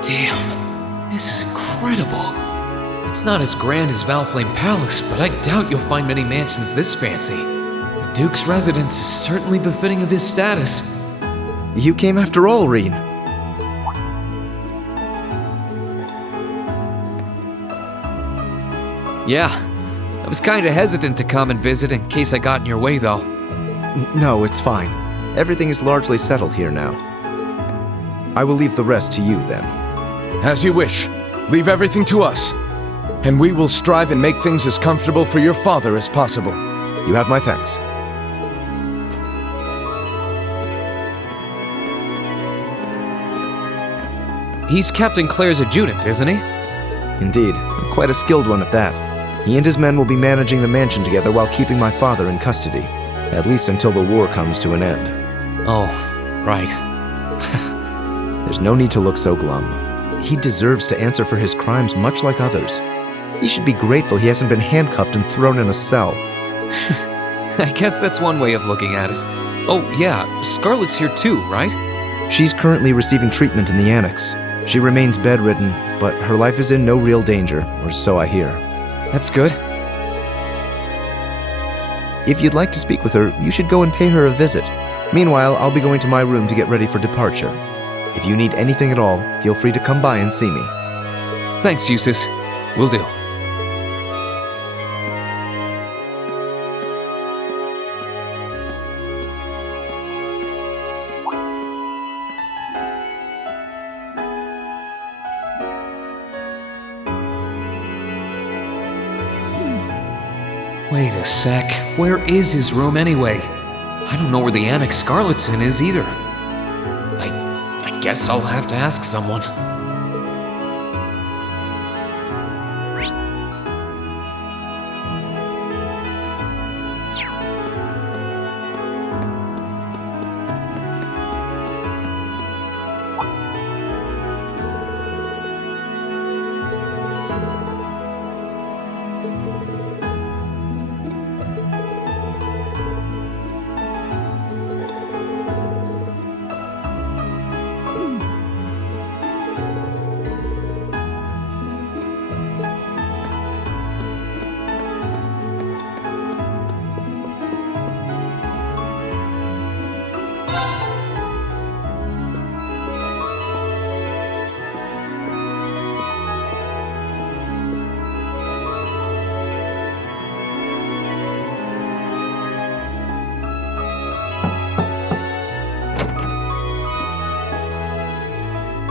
Damn, this is incredible. It's not as grand as Valflame Palace, but I doubt you'll find many mansions this fancy. The Duke's residence is certainly befitting of his status. You came after all, Reen. Yeah, I was kinda hesitant to come and visit in case I got in your way, though. No, it's fine. Everything is largely settled here now. I will leave the rest to you, then. As you wish. Leave everything to us. And we will strive and make things as comfortable for your father as possible. You have my thanks. He's Captain Claire's adjutant, isn't he? Indeed, and quite a skilled one at that. He and his men will be managing the mansion together while keeping my father in custody. At least until the war comes to an end. Oh, right. There's no need to look so glum. He deserves to answer for his crimes much like others. He should be grateful he hasn't been handcuffed and thrown in a cell. I guess that's one way of looking at it. Oh, yeah, Scarlet's here too, right? She's currently receiving treatment in the annex. She remains bedridden, but her life is in no real danger, or so I hear. That's good. If you'd like to speak with her, you should go and pay her a visit. Meanwhile, I'll be going to my room to get ready for departure. If you need anything at all, feel free to come by and see me. Thanks, Eustace. Will do. Wait a sec. Where is his room anyway? I don't know where the annex Scarlet's in is either. I guess I'll have to ask someone.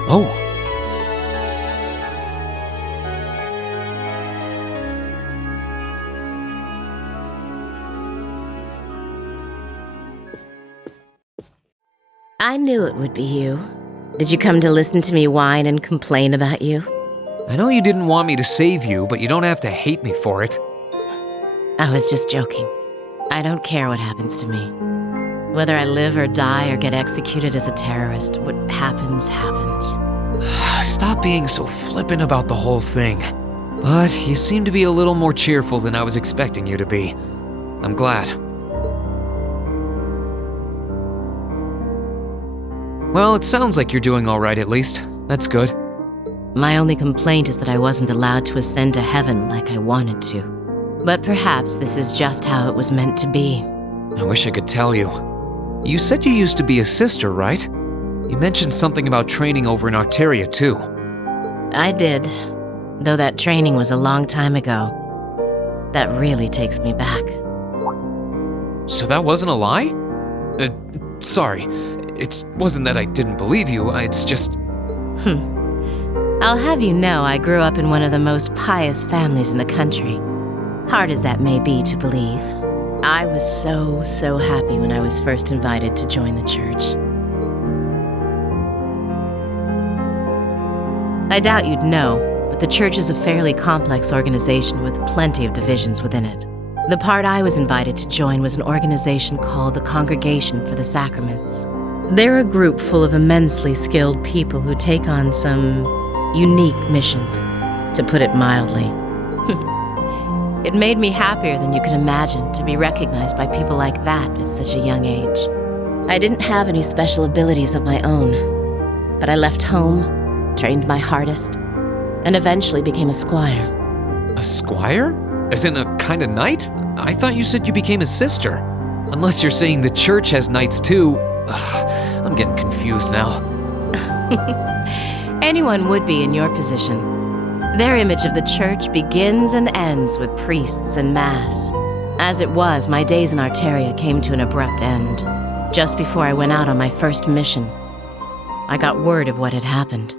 Oh. I knew it would be you. Did you come to listen to me whine and complain about you? I know you didn't want me to save you, but you don't have to hate me for it. I was just joking. I don't care what happens to me. Whether I live or die or get executed as a terrorist, what happens, happens. Stop being so flippant about the whole thing. But you seem to be a little more cheerful than I was expecting you to be. I'm glad. Well, it sounds like you're doing all right at least. That's good. My only complaint is that I wasn't allowed to ascend to heaven like I wanted to. But perhaps this is just how it was meant to be. I wish I could tell you. You said you used to be a sister, right? You mentioned something about training over in Arteria, too. I did, though that training was a long time ago. That really takes me back. So that wasn't a lie? Sorry. It wasn't that I didn't believe you, it's just... I'll have you know I grew up in one of the most pious families in the country. Hard as that may be to believe, I was so happy when I was first invited to join the church. I doubt you'd know, but the church is a fairly complex organization with plenty of divisions within it. The part I was invited to join was an organization called the Congregation for the Sacraments. They're a group full of immensely skilled people who take on some unique missions, to put it mildly. It made me happier than you could imagine to be recognized by people like that at such a young age. I didn't have any special abilities of my own, but I left home, trained my hardest, and eventually became a squire. A squire? As in a kind of knight? I thought you said you became a sister. Unless you're saying the church has knights too. Ugh, I'm getting confused now. Anyone would be in your position. Their image of the church begins and ends with priests and mass. As it was, my days in Arteria came to an abrupt end. Just before I went out on my first mission, I got word of what had happened.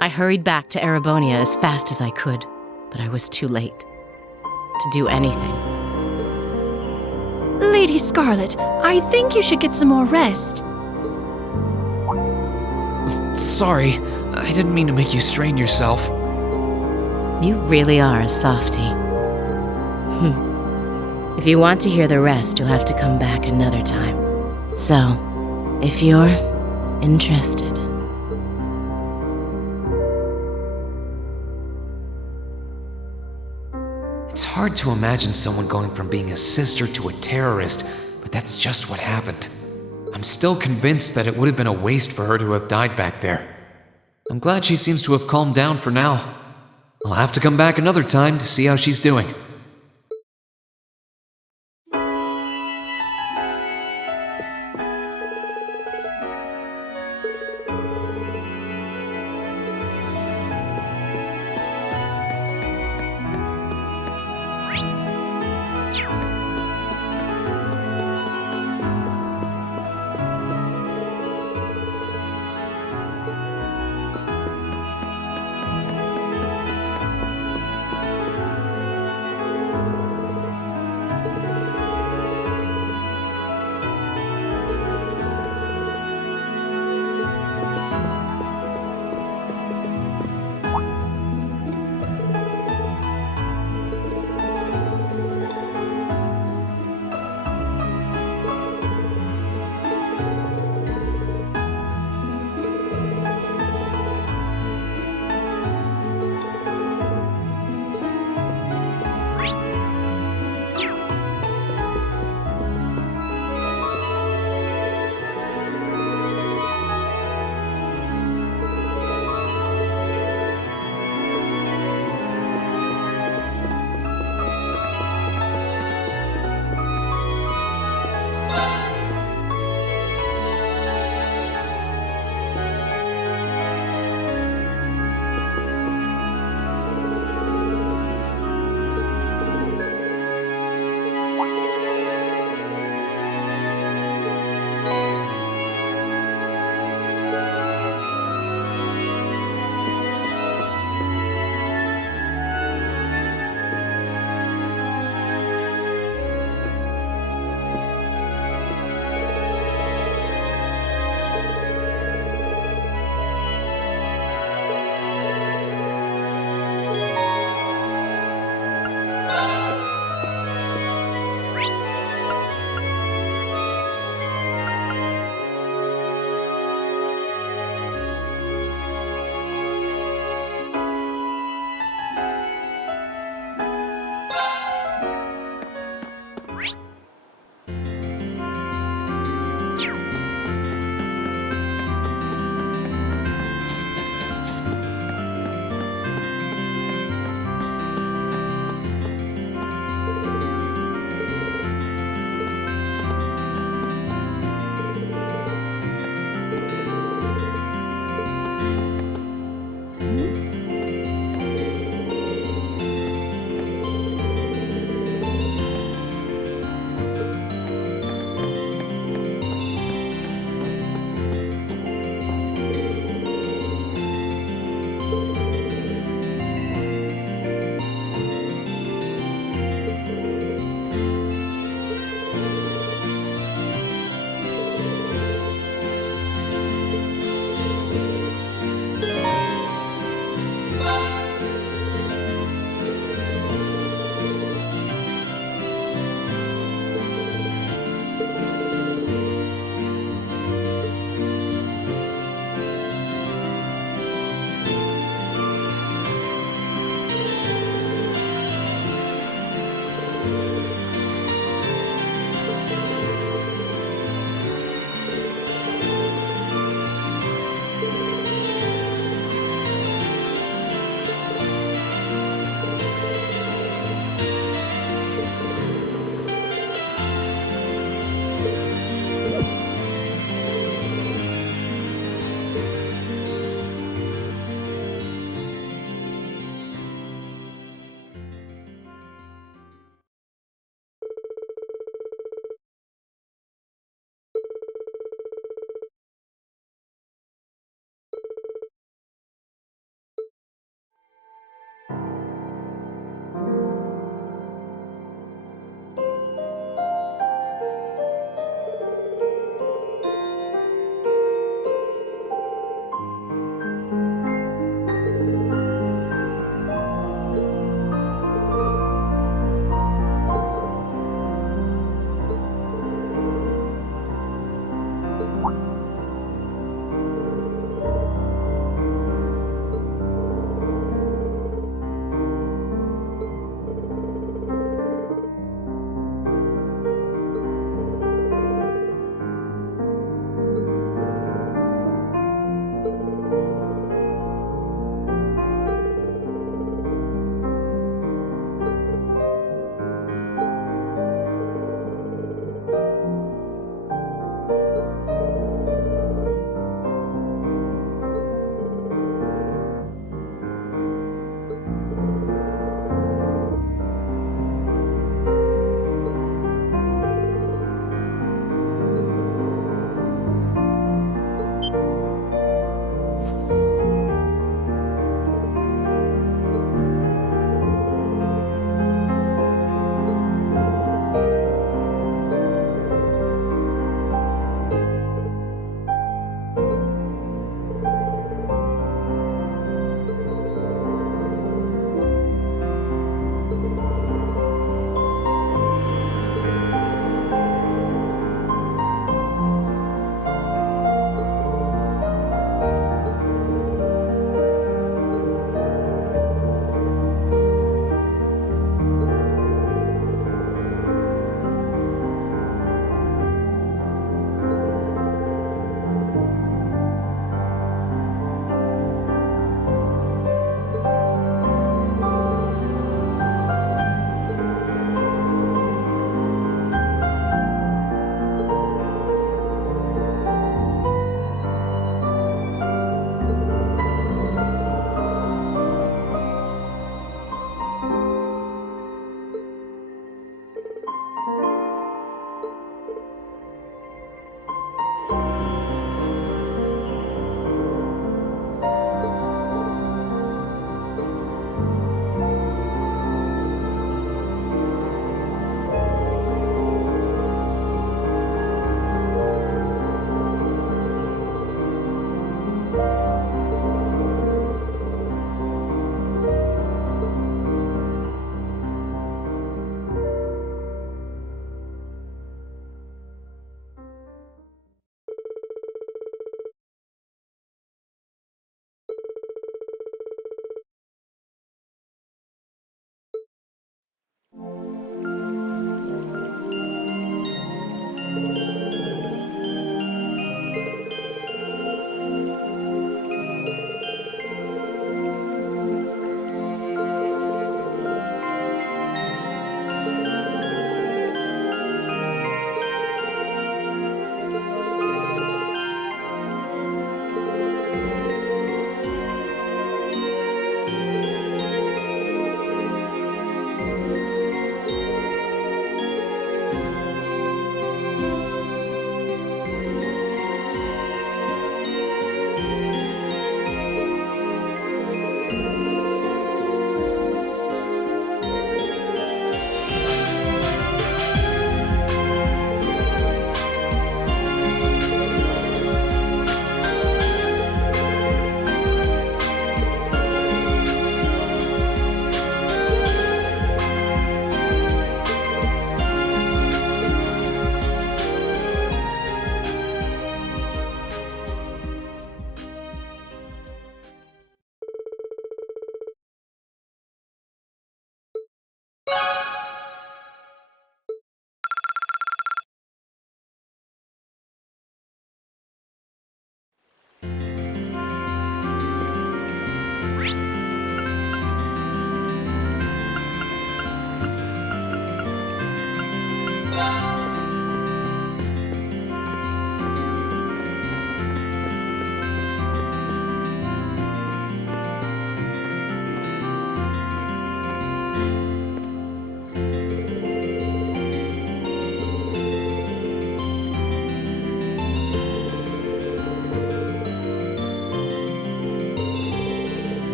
I hurried back to Erebonia as fast as I could, but I was too late to do anything. Lady Scarlet, I think you should get some more rest. Sorry, I didn't mean to make you strain yourself. You really are a softie. If you want to hear the rest, you'll have to come back another time. So, if you're interested. It's hard to imagine someone going from being a sister to a terrorist, but that's just what happened. I'm still convinced that it would have been a waste for her to have died back there. I'm glad she seems to have calmed down for now. I'll have to come back another time to see how she's doing.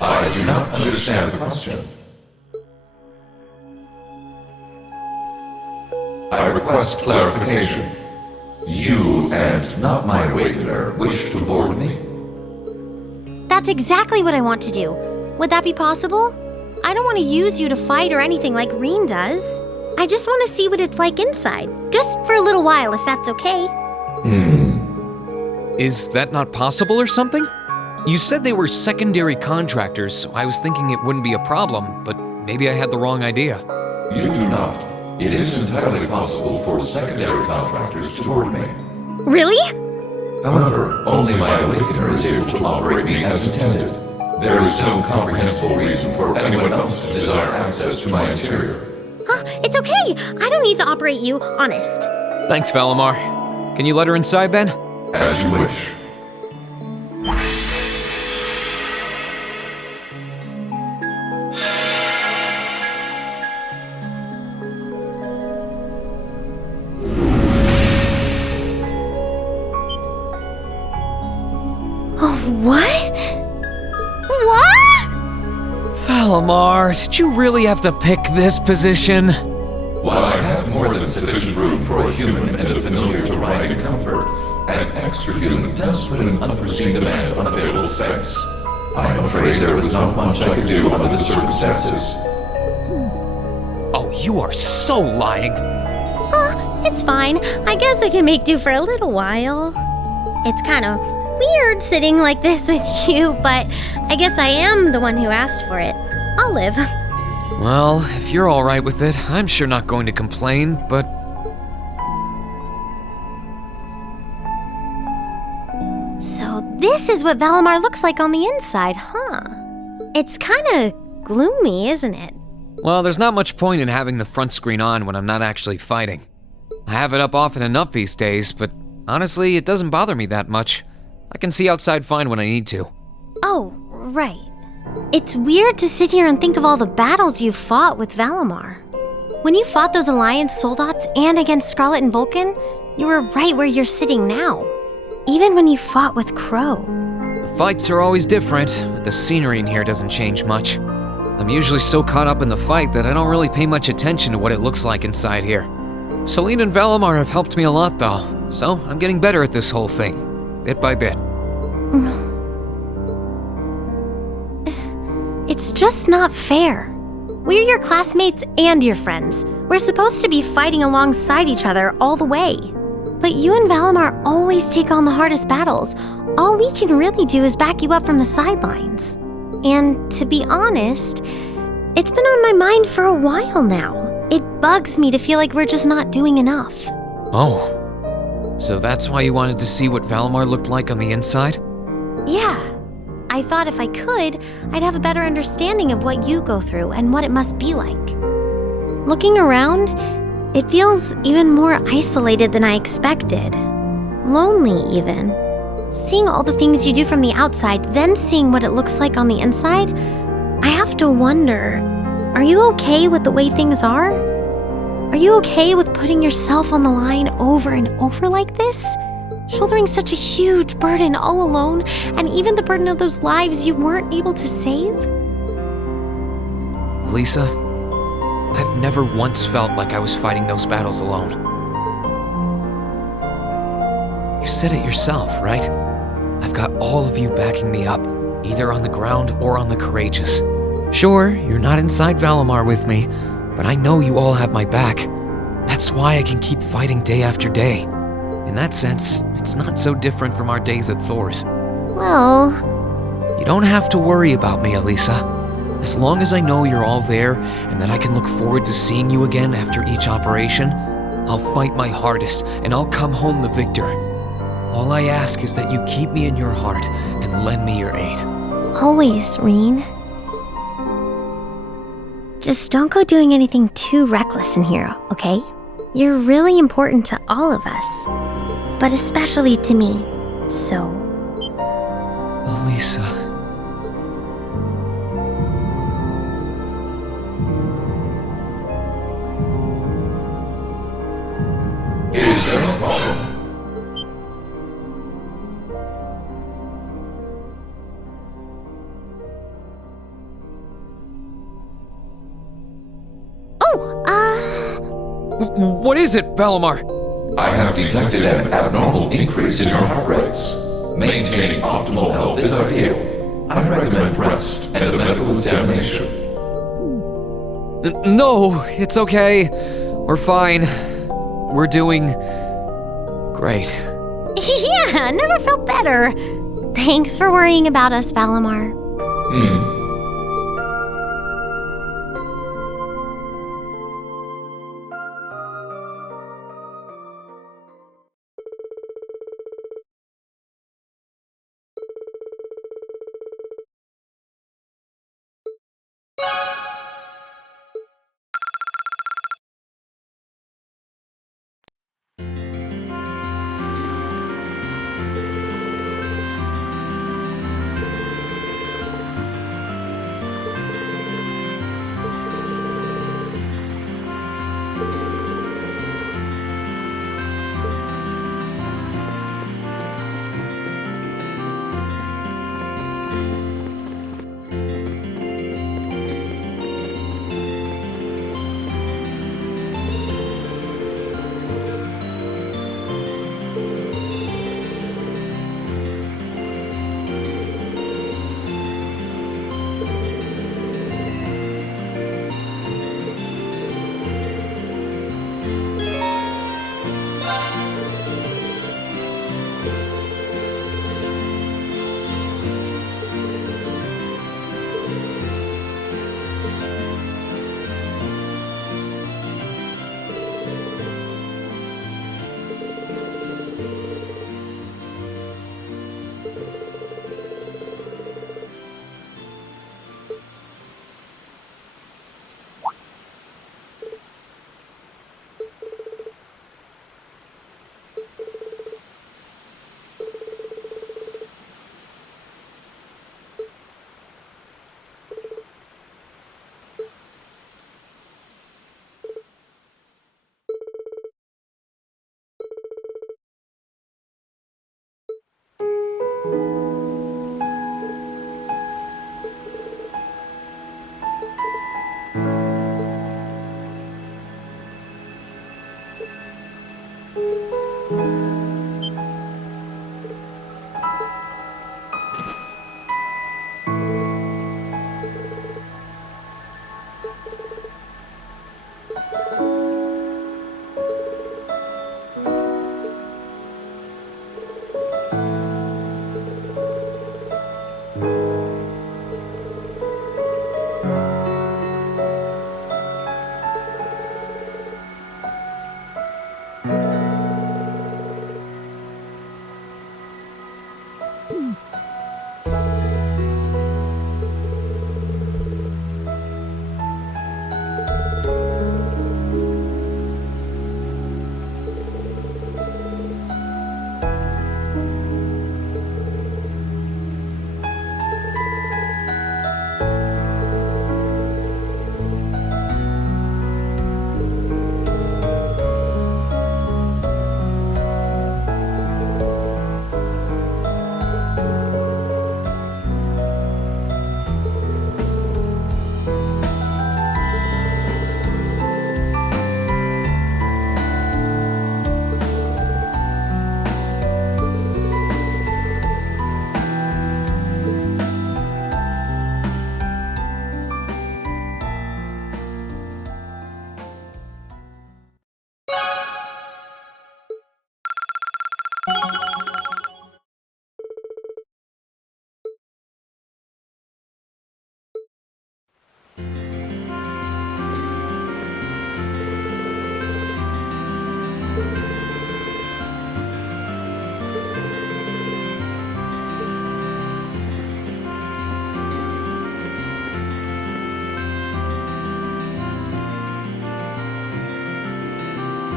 I do not understand the question. I request clarification. You and not my awakener wish to board me? That's exactly what I want to do. Would that be possible? I don't want to use you to fight or anything like Reen does. I just want to see what it's like inside. Just for a little while, if that's okay. Is that not possible or something? You said they were secondary contractors, so I was thinking it wouldn't be a problem, but maybe I had the wrong idea. You do not. It is entirely possible for secondary contractors to board me. Really? However, only my awakener is able to operate me as intended. There is no comprehensible reason for anyone else to desire access to my interior. Huh? It's okay. I don't need to operate you, honest. Thanks, Valemar. Can you let her inside then? As you wish. What? What? Valemar, did you really have to pick this position? While I have more than sufficient room for a human and a familiar to ride in comfort, an extra human does put an unforeseen demand on available space. I am afraid there was not much I could do under the circumstances. Oh, you are so lying. It's fine. I guess I can make do for a little while. It's kind of weird sitting like this with you, but I guess I am the one who asked for it. I'll live. Well, if you're all right with it, I'm sure not going to complain, but... So this is what Valemar looks like on the inside, huh? It's kind of gloomy, isn't it? Well, there's not much point in having the front screen on when I'm not actually fighting. I have it up often enough these days, but honestly, it doesn't bother me that much. I can see outside fine when I need to. Oh, right. It's weird to sit here and think of all the battles you've fought with Valemar. When you fought those Alliance soldats and against Scarlet and Vulcan, you were right where you're sitting now. Even when you fought with Crow. The fights are always different, but the scenery in here doesn't change much. I'm usually so caught up in the fight that I don't really pay much attention to what it looks like inside here. Celine and Valemar have helped me a lot though, so I'm getting better at this whole thing, bit by bit. It's just not fair. We're your classmates and your friends. We're supposed to be fighting alongside each other all the way. But you and Valemar always take on the hardest battles. All we can really do is back you up from the sidelines. And to be honest, it's been on my mind for a while now. It bugs me to feel like we're just not doing enough. Oh, so that's why you wanted to see what Valemar looked like on the inside? Yeah. I thought if I could, I'd have a better understanding of what you go through and what it must be like. Looking around, it feels even more isolated than I expected. Lonely, even. Seeing all the things you do from the outside, then seeing what it looks like on the inside, I have to wonder, are you okay with the way things are? Are you okay with putting yourself on the line over and over like this? Shouldering such a huge burden all alone, and even the burden of those lives you weren't able to save? Lisa, I've never once felt like I was fighting those battles alone. You said it yourself, right? I've got all of you backing me up, either on the ground or on the courageous. Sure, you're not inside Valemar with me, but I know you all have my back. That's why I can keep fighting day after day. In that sense, it's not so different from our days at Thor's. Well, You don't have to worry about me, Elisa. As long as I know you're all there and that I can look forward to seeing you again after each operation, I'll fight my hardest and I'll come home the victor. All I ask is that you keep me in your heart and lend me your aid. always, Reen. Just don't go doing anything too reckless in here, okay? You're really important to all of us, but especially to me, so... Elisa. Is there a problem? What is it, Valemar? I have detected an abnormal increase in your heart rates. Maintaining optimal health is ideal. I recommend rest and a medical examination. No, it's okay. We're fine. We're doing great. Yeah, never felt better. Thanks for worrying about us, Valemar.